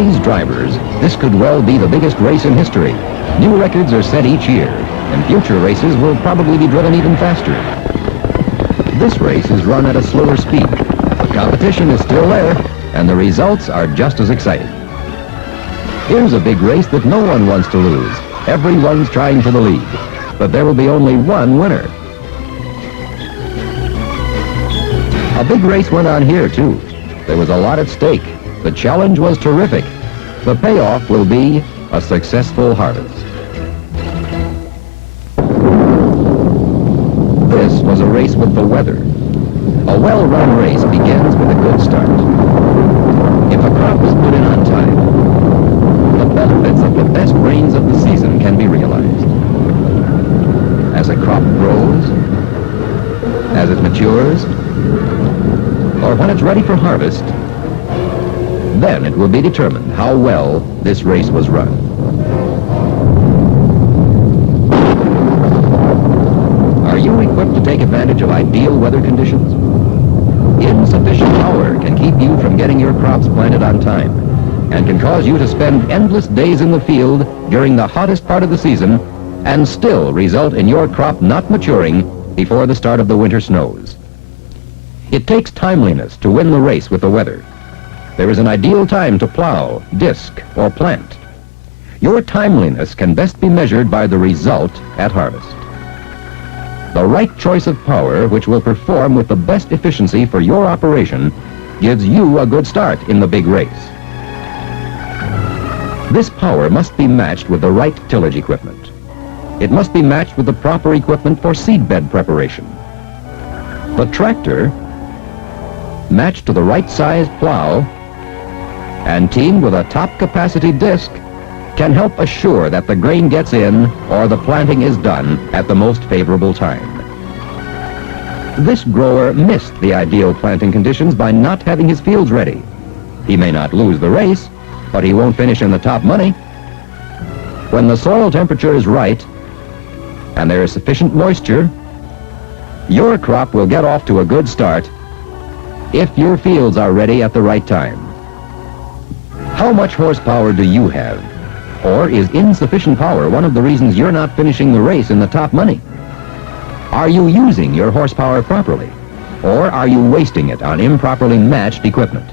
these drivers, this could well be the biggest race in history. New records are set each year, and future races will probably be driven even faster. This race is run at a slower speed. The competition is still there, and the results are just as exciting. Here's a big race that no one wants to lose. Everyone's trying for the lead, but there will be only one winner. A big race went on here, too. There was a lot at stake. The challenge was terrific. The payoff will be a successful harvest. This was a race with the weather. A well-run race begins with a good start. If a crop is put in on time, the benefits of the best rains of the season can be realized. As a crop grows, as it matures, or when it's ready for harvest, then it will be determined how well this race was run. Are you equipped to take advantage of ideal weather conditions? Insufficient power can keep you from getting your crops planted on time and can cause you to spend endless days in the field during the hottest part of the season and still result in your crop not maturing before the start of the winter snows. It takes timeliness to win the race with the weather. There is an ideal time to plow, disc, or plant. Your timeliness can best be measured by the result at harvest. The right choice of power, which will perform with the best efficiency for your operation, gives you a good start in the big race. This power must be matched with the right tillage equipment. It must be matched with the proper equipment for seedbed preparation. The tractor, matched to the right size plow and teamed with a top capacity disc, can help assure that the grain gets in or the planting is done at the most favorable time. This grower missed the ideal planting conditions by not having his fields ready. He may not lose the race, but he won't finish in the top money. When the soil temperature is right and there is sufficient moisture, your crop will get off to a good start if your fields are ready at the right time. How much horsepower do you have? Or is insufficient power one of the reasons you're not finishing the race in the top money? Are you using your horsepower properly? Or are you wasting it on improperly matched equipment?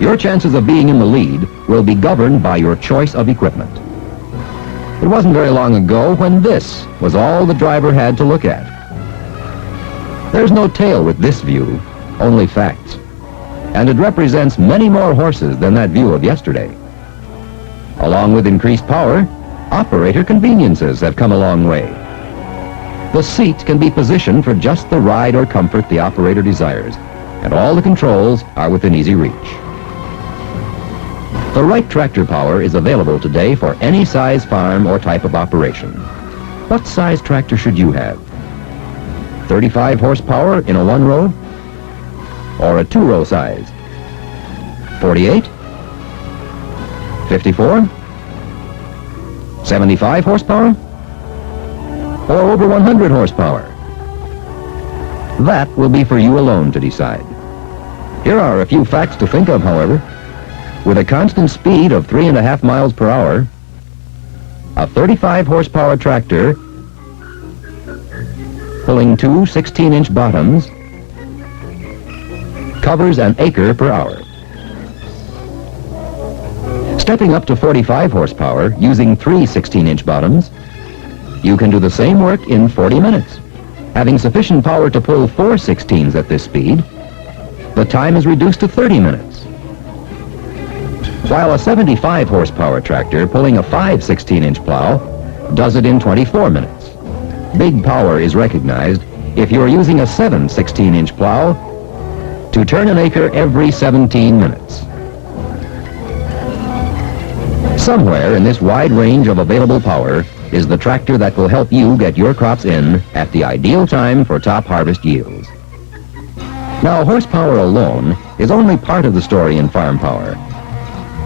Your chances of being in the lead will be governed by your choice of equipment. It wasn't very long ago when this was all the driver had to look at. There's no tale with this view, only facts. And it represents many more horses than that view of yesterday. Along with increased power, operator conveniences have come a long way. The seat can be positioned for just the ride or comfort the operator desires, and all the controls are within easy reach. The right tractor power is available today for any size farm or type of operation. What size tractor should you have? 35 horsepower in a one-row? Or a two-row size? 48? 54? 75 horsepower? Or over 100 horsepower? That will be for you alone to decide. Here are a few facts to think of, however. With a constant speed of 3.5 miles per hour, a 35 horsepower tractor pulling two 16-inch bottoms covers an acre per hour. Stepping up to 45 horsepower using three 16-inch bottoms, you can do the same work in 40 minutes. Having sufficient power to pull four 16s at this speed, the time is reduced to 30 minutes. While a 75 horsepower tractor pulling a 5 16-inch plow does it in 24 minutes. Big power is recognized if you're using a 7 16-inch plow to turn an acre every 17 minutes. Somewhere in this wide range of available power is the tractor that will help you get your crops in at the ideal time for top harvest yields. Now, horsepower alone is only part of the story in farm power.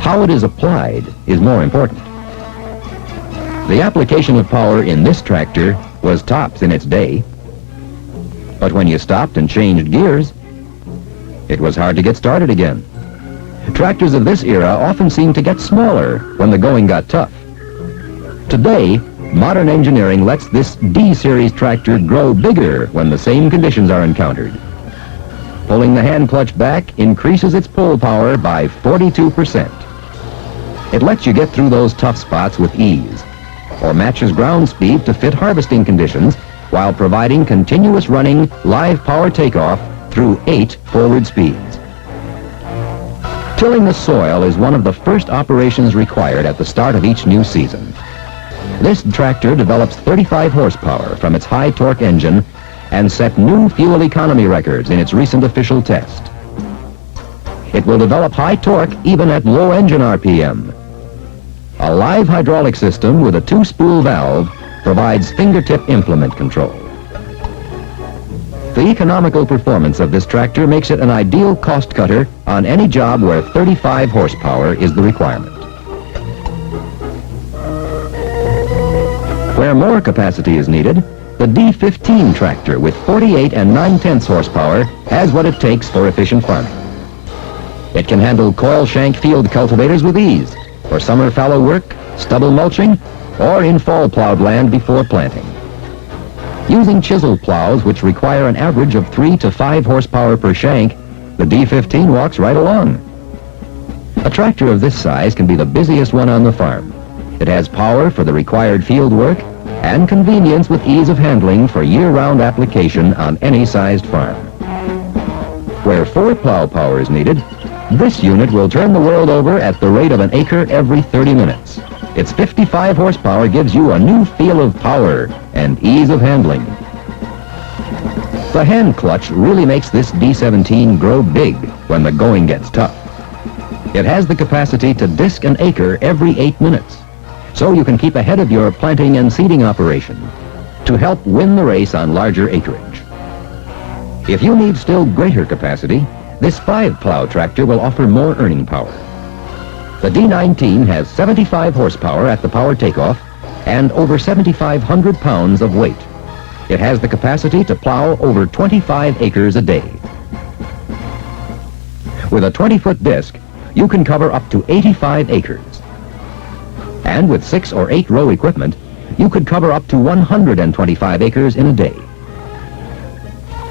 How it is applied is more important. The application of power in this tractor was tops in its day, but when you stopped and changed gears, it was hard to get started again. Tractors of this era often seemed to get smaller when the going got tough. Today, modern engineering lets this D-series tractor grow bigger when the same conditions are encountered. Pulling the hand clutch back increases its pull power by 42%. It lets you get through those tough spots with ease, or matches ground speed to fit harvesting conditions while providing continuous running live power takeoff through 8 forward speeds. Tilling the soil is one of the first operations required at the start of each new season. This tractor develops 35 horsepower from its high-torque engine and set new fuel economy records in its recent official test. It will develop high torque even at low engine RPM. A live hydraulic system with a 2-spool valve provides fingertip implement control. The economical performance of this tractor makes it an ideal cost cutter on any job where 35 horsepower is the requirement. Where more capacity is needed, the D15 tractor with 48 9/10 horsepower has what it takes for efficient farming. It can handle coil shank field cultivators with ease for summer fallow work, stubble mulching, or in fall plowed land before planting. Using chisel plows, which require an average of 3 to 5 horsepower per shank, the D15 walks right along. A tractor of this size can be the busiest one on the farm. It has power for the required field work and convenience with ease of handling for year-round application on any sized farm. Where 4 plow power is needed, this unit will turn the world over at the rate of an acre every 30 minutes. Its 55 horsepower gives you a new feel of power and ease of handling. The hand clutch really makes this D17 grow big when the going gets tough. It has the capacity to disc an acre every 8 minutes, so you can keep ahead of your planting and seeding operation to help win the race on larger acreage. If you need still greater capacity, this 5-plow tractor will offer more earning power. The D19 has 75 horsepower at the power takeoff and over 7,500 pounds of weight. It has the capacity to plow over 25 acres a day. With a 20-foot disc, you can cover up to 85 acres. And with 6 or 8 row equipment, you could cover up to 125 acres in a day.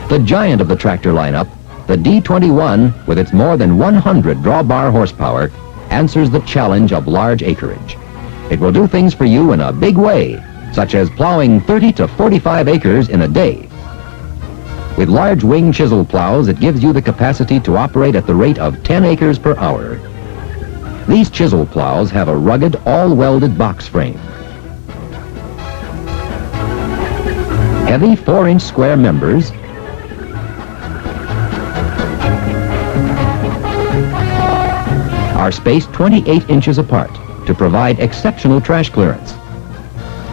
The giant of the tractor lineup, the D21, with its more than 100 drawbar horsepower, answers the challenge of large acreage. It will do things for you in a big way, such as plowing 30 to 45 acres in a day. With large wing chisel plows, it gives you the capacity to operate at the rate of 10 acres per hour. These chisel plows have a rugged, all-welded box frame. Heavy 4-inch square members are spaced 28 inches apart to provide exceptional trash clearance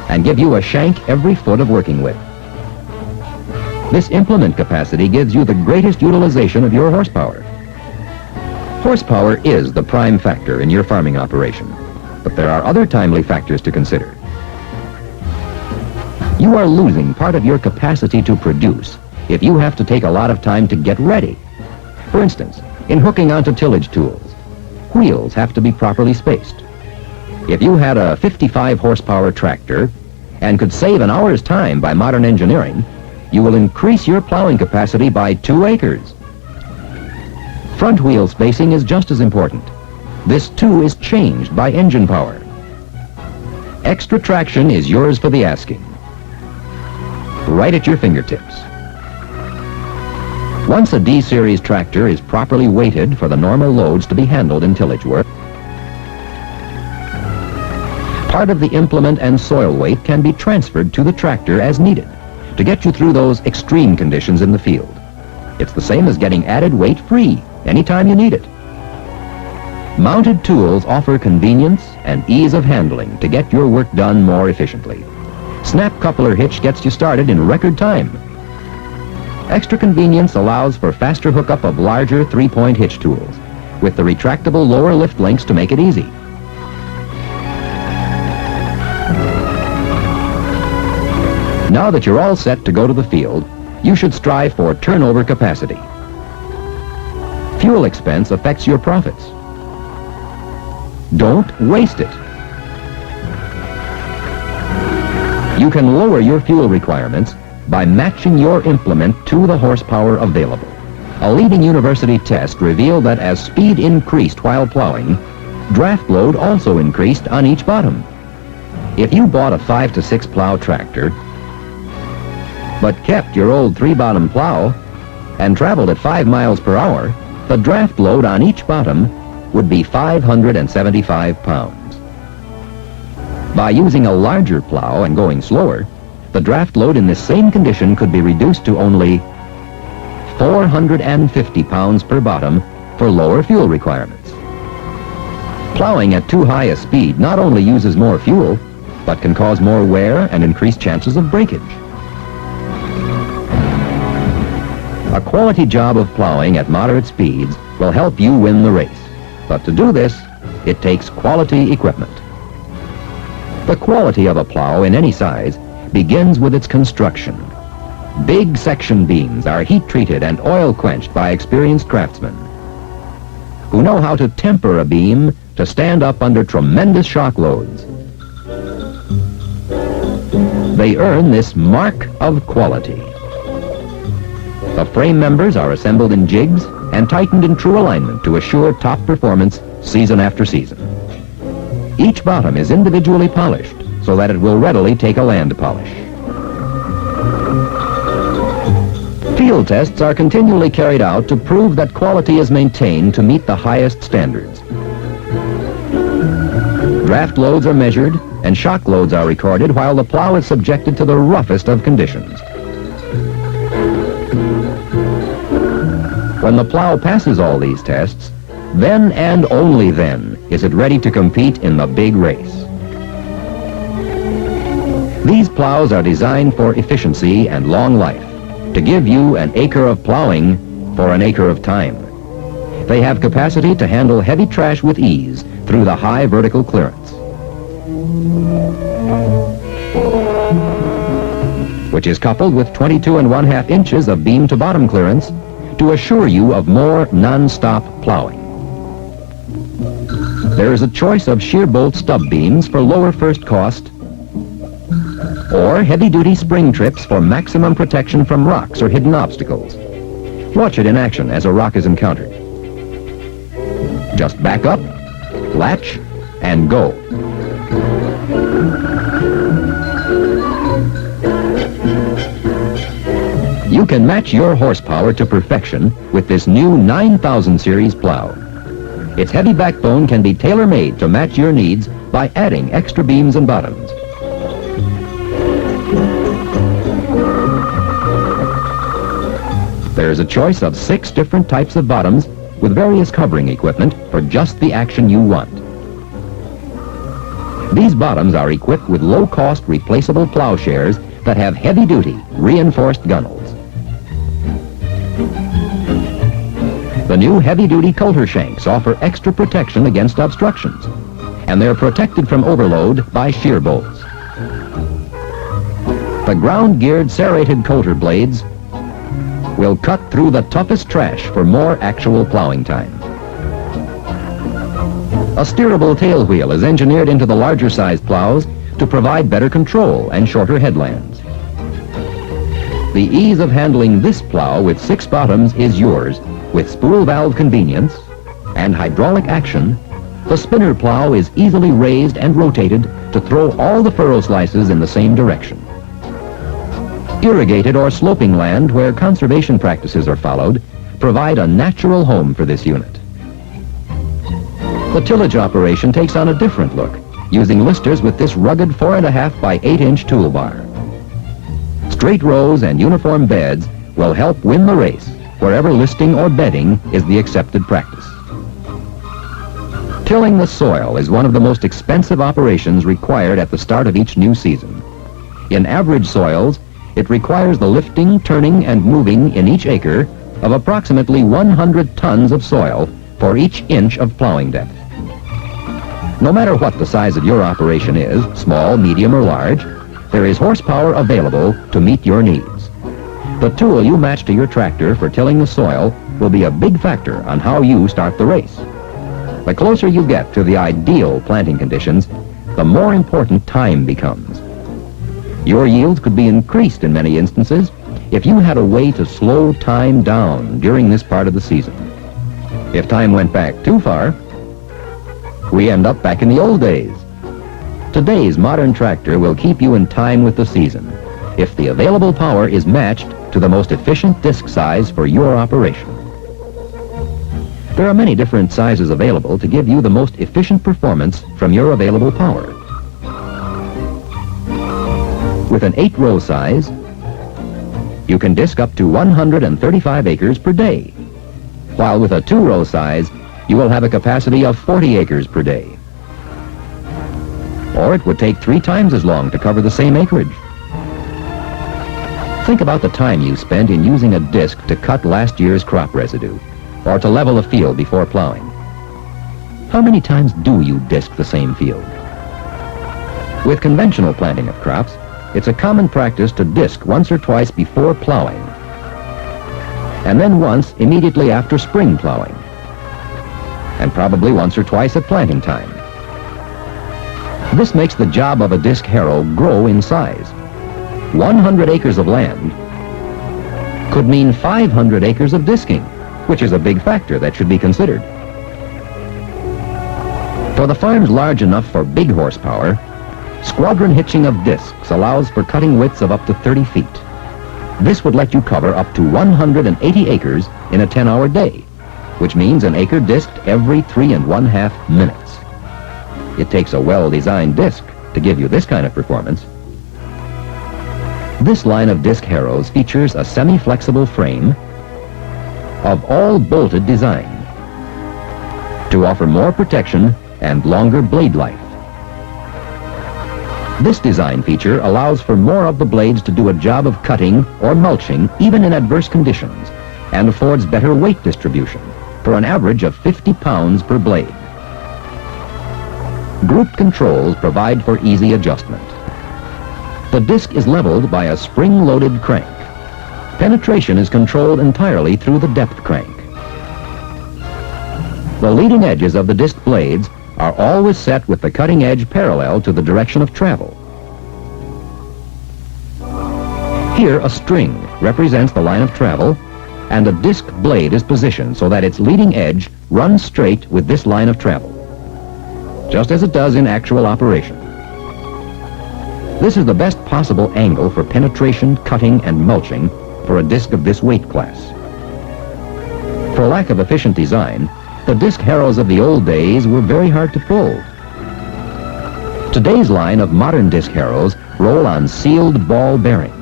and give you a shank every foot of working width. This implement capacity gives you the greatest utilization of your horsepower. Horsepower is the prime factor in your farming operation, but there are other timely factors to consider. You are losing part of your capacity to produce if you have to take a lot of time to get ready. For instance, in hooking onto tillage tools, wheels have to be properly spaced. If you had a 55 horsepower tractor and could save an hour's time by modern engineering, you will increase your plowing capacity by 2 acres. Front wheel spacing is just as important. This too is changed by engine power. Extra traction is yours for the asking, right at your fingertips. Once a D-series tractor is properly weighted for the normal loads to be handled in tillage work, part of the implement and soil weight can be transferred to the tractor as needed to get you through those extreme conditions in the field. It's the same as getting added weight free anytime you need it. Mounted tools offer convenience and ease of handling to get your work done more efficiently. Snap coupler hitch gets you started in record time. Extra convenience allows for faster hookup of larger 3-point hitch tools with the retractable lower lift links to make it easy. Now that you're all set to go to the field, you should strive for turnover capacity. Fuel expense affects your profits. Don't waste it. You can lower your fuel requirements by matching your implement to the horsepower available. A leading university test revealed that as speed increased while plowing, draft load also increased on each bottom. If you bought a 5 to 6 plow tractor, but kept your old 3-bottom plow and traveled at 5 miles per hour, the draft load on each bottom would be 575 pounds. By using a larger plow and going slower, the draft load in this same condition could be reduced to only 450 pounds per bottom for lower fuel requirements. Plowing at too high a speed not only uses more fuel, but can cause more wear and increased chances of breakage. A quality job of plowing at moderate speeds will help you win the race. But to do this, it takes quality equipment. The quality of a plow in any size begins with its construction. Big section beams are heat-treated and oil-quenched by experienced craftsmen who know how to temper a beam to stand up under tremendous shock loads. They earn this mark of quality. The frame members are assembled in jigs and tightened in true alignment to assure top performance season after season. Each bottom is individually polished so that it will readily take a land polish. Field tests are continually carried out to prove that quality is maintained to meet the highest standards. Draft loads are measured and shock loads are recorded while the plow is subjected to the roughest of conditions. When the plow passes all these tests, then and only then is it ready to compete in the big race. These plows are designed for efficiency and long life, to give you an acre of plowing for an acre of time. They have capacity to handle heavy trash with ease through the high vertical clearance, which is coupled with 22 1/2 inches of beam to bottom clearance to assure you of more non-stop plowing. There is a choice of shear bolt stub beams for lower first cost, or heavy-duty spring trips for maximum protection from rocks or hidden obstacles. Watch it in action as a rock is encountered. Just back up, latch, and go. You can match your horsepower to perfection with this new 9000 series plow. Its heavy backbone can be tailor-made to match your needs by adding extra beams and bottoms. There's a choice of 6 different types of bottoms with various covering equipment for just the action you want. These bottoms are equipped with low-cost replaceable plowshares that have heavy-duty reinforced gunnels. The new heavy-duty coulter shanks offer extra protection against obstructions, and they're protected from overload by shear bolts. The ground-geared serrated coulter blades will cut through the toughest trash for more actual plowing time. A steerable tail wheel is engineered into the larger size plows to provide better control and shorter headlands. The ease of handling this plow with 6 bottoms is yours. With spool valve convenience and hydraulic action, the spinner plow is easily raised and rotated to throw all the furrow slices in the same direction. Irrigated or sloping land where conservation practices are followed provide a natural home for this unit. The tillage operation takes on a different look, using listers with this rugged 4.5 by 8-inch toolbar. Straight rows and uniform beds will help win the race wherever listing or bedding is the accepted practice. Tilling the soil is one of the most expensive operations required at the start of each new season. In average soils, it requires the lifting, turning, and moving in each acre of approximately 100 tons of soil for each inch of plowing depth. No matter what the size of your operation is, small, medium, or large, there is horsepower available to meet your needs. The tool you match to your tractor for tilling the soil will be a big factor on how you start the race. The closer you get to the ideal planting conditions, the more important time becomes. Your yields could be increased in many instances if you had a way to slow time down during this part of the season. If time went back too far, we end up back in the old days. Today's modern tractor will keep you in time with the season if the available power is matched to the most efficient disc size for your operation. There are many different sizes available to give you the most efficient performance from your available power. With an 8-row size, you can disc up to 135 acres per day, while with a 2-row size, you will have a capacity of 40 acres per day. Or it would take 3 times as long to cover the same acreage. Think about the time you spent in using a disc to cut last year's crop residue, or to level a field before plowing. How many times do you disc the same field? With conventional planting of crops, it's a common practice to disc once or twice before plowing, and then once immediately after spring plowing, and probably once or twice at planting time. This makes the job of a disc harrow grow in size. 100 acres of land could mean 500 acres of disking, which is a big factor that should be considered. For the farms large enough for big horsepower, squadron hitching of discs allows for cutting widths of up to 30 feet. This would let you cover up to 180 acres in a 10-hour day, which means an acre disked every 3½ minutes. It takes a well-designed disc to give you this kind of performance. This line of disc harrows features a semi-flexible frame of all bolted design to offer more protection and longer blade life. This design feature allows for more of the blades to do a job of cutting or mulching even in adverse conditions, and affords better weight distribution for an average of 50 pounds per blade. Grouped controls provide for easy adjustment. The disc is leveled by a spring-loaded crank. Penetration is controlled entirely through the depth crank. The leading edges of the disc blades are always set with the cutting edge parallel to the direction of travel. Here, a string represents the line of travel, and a disc blade is positioned so that its leading edge runs straight with this line of travel, just as it does in actual operation. This is the best possible angle for penetration, cutting, and mulching for a disc of this weight class. For lack of efficient design, the disc harrows of the old days were very hard to pull. Today's line of modern disc harrows roll on sealed ball bearings.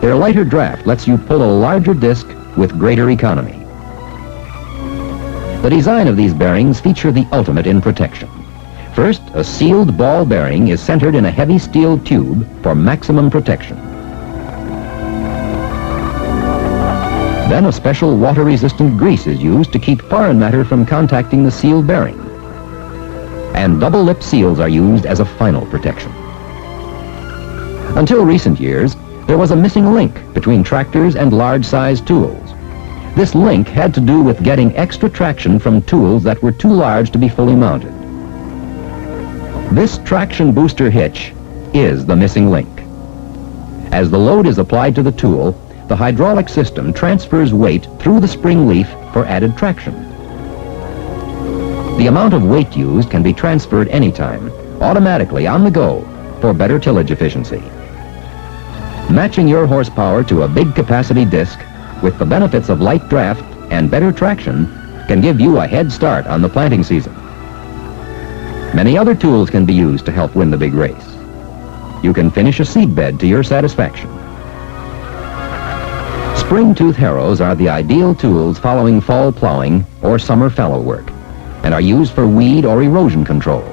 Their lighter draft lets you pull a larger disc with greater economy. The design of these bearings feature the ultimate in protection. First, a sealed ball bearing is centered in a heavy steel tube for maximum protection. Then a special water-resistant grease is used to keep foreign matter from contacting the sealed bearing. And double-lip seals are used as a final protection. Until recent years, there was a missing link between tractors and large-sized tools. This link had to do with getting extra traction from tools that were too large to be fully mounted. This traction booster hitch is the missing link. As the load is applied to the tool, the hydraulic system transfers weight through the spring leaf for added traction. The amount of weight used can be transferred anytime, automatically on the go, for better tillage efficiency. Matching your horsepower to a big capacity disc with the benefits of light draft and better traction can give you a head start on the planting season. Many other tools can be used to help win the big race. You can finish a seedbed to your satisfaction. Spring-tooth harrows are the ideal tools following fall plowing or summer fallow work, and are used for weed or erosion control.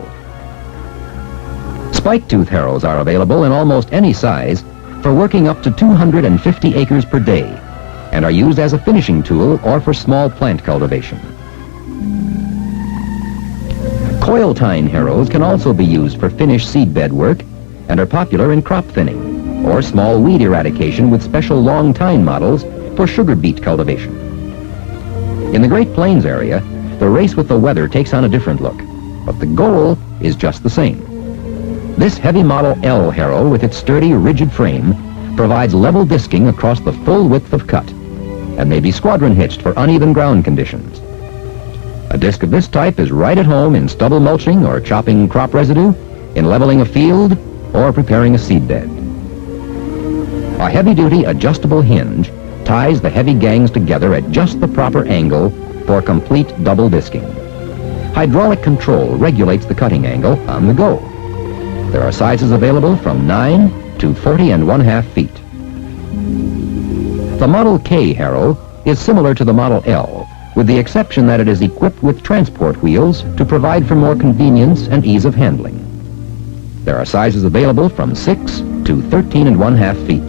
Spike-tooth harrows are available in almost any size for working up to 250 acres per day, and are used as a finishing tool or for small plant cultivation. Coil-tine harrows can also be used for finished seedbed work and are popular in crop thinning or small weed eradication with special long tine models for sugar beet cultivation. In the Great Plains area, the race with the weather takes on a different look, but the goal is just the same. This heavy Model L harrow, with its sturdy, rigid frame, provides level disking across the full width of cut and may be squadron hitched for uneven ground conditions. A disc of this type is right at home in stubble mulching or chopping crop residue, in leveling a field, or preparing a seed bed. A heavy-duty adjustable hinge ties the heavy gangs together at just the proper angle for complete double disking. Hydraulic control regulates the cutting angle on the go. There are sizes available from 9 to 40½ feet. The Model K harrow is similar to the Model L, with the exception that it is equipped with transport wheels to provide for more convenience and ease of handling. There are sizes available from 6 to 13½ feet.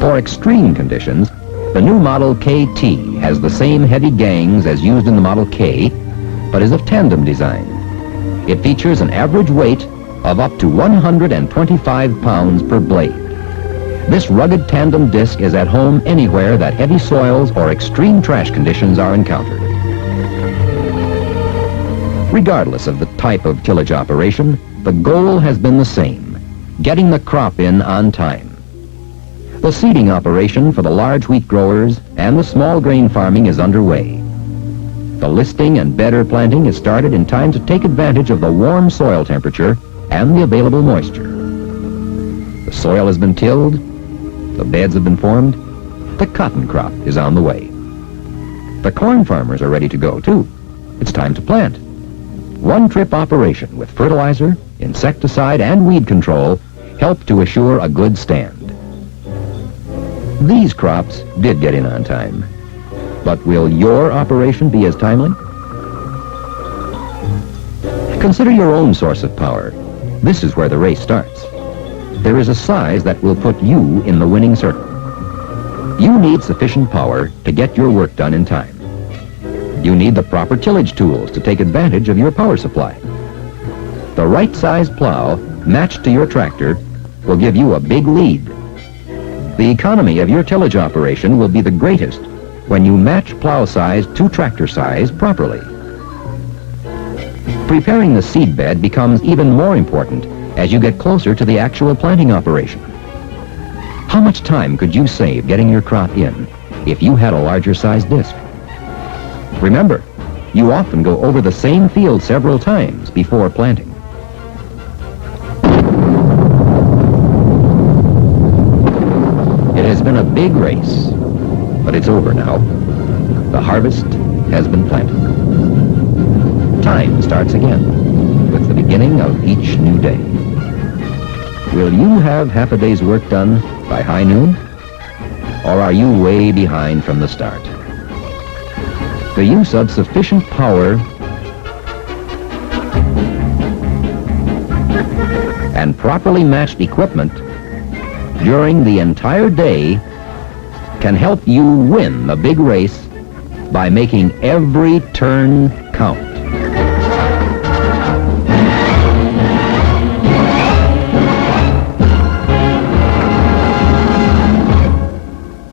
For extreme conditions, the new Model KT has the same heavy gangs as used in the Model K, but is of tandem design. It features an average weight of up to 125 pounds per blade. This rugged tandem disc is at home anywhere that heavy soils or extreme trash conditions are encountered. Regardless of the type of tillage operation, the goal has been the same: getting the crop in on time. The seeding operation for the large wheat growers and the small grain farming is underway. The listing and bedder planting is started in time to take advantage of the warm soil temperature and the available moisture. The soil has been tilled, the beds have been formed, the cotton crop is on the way. The corn farmers are ready to go too. It's time to plant. One-trip operation with fertilizer, insecticide, and weed control help to assure a good stand. These crops did get in on time, but will your operation be as timely? Consider your own source of power. This is where the race starts. There is a size that will put you in the winning circle. You need sufficient power to get your work done in time. You need the proper tillage tools to take advantage of your power supply. The right size plow matched to your tractor will give you a big lead. The economy of your tillage operation will be the greatest when you match plow size to tractor size properly. Preparing the seed bed becomes even more important as you get closer to the actual planting operation. How much time could you save getting your crop in if you had a larger size disc? Remember, you often go over the same field several times before planting. It has been a big race, but it's over now. The harvest has been planted. Time starts again with the beginning of each new day. Will you have half a day's work done by high noon? Or are you way behind from the start? The use of sufficient power and properly matched equipment during the entire day can help you win the big race by making every turn count.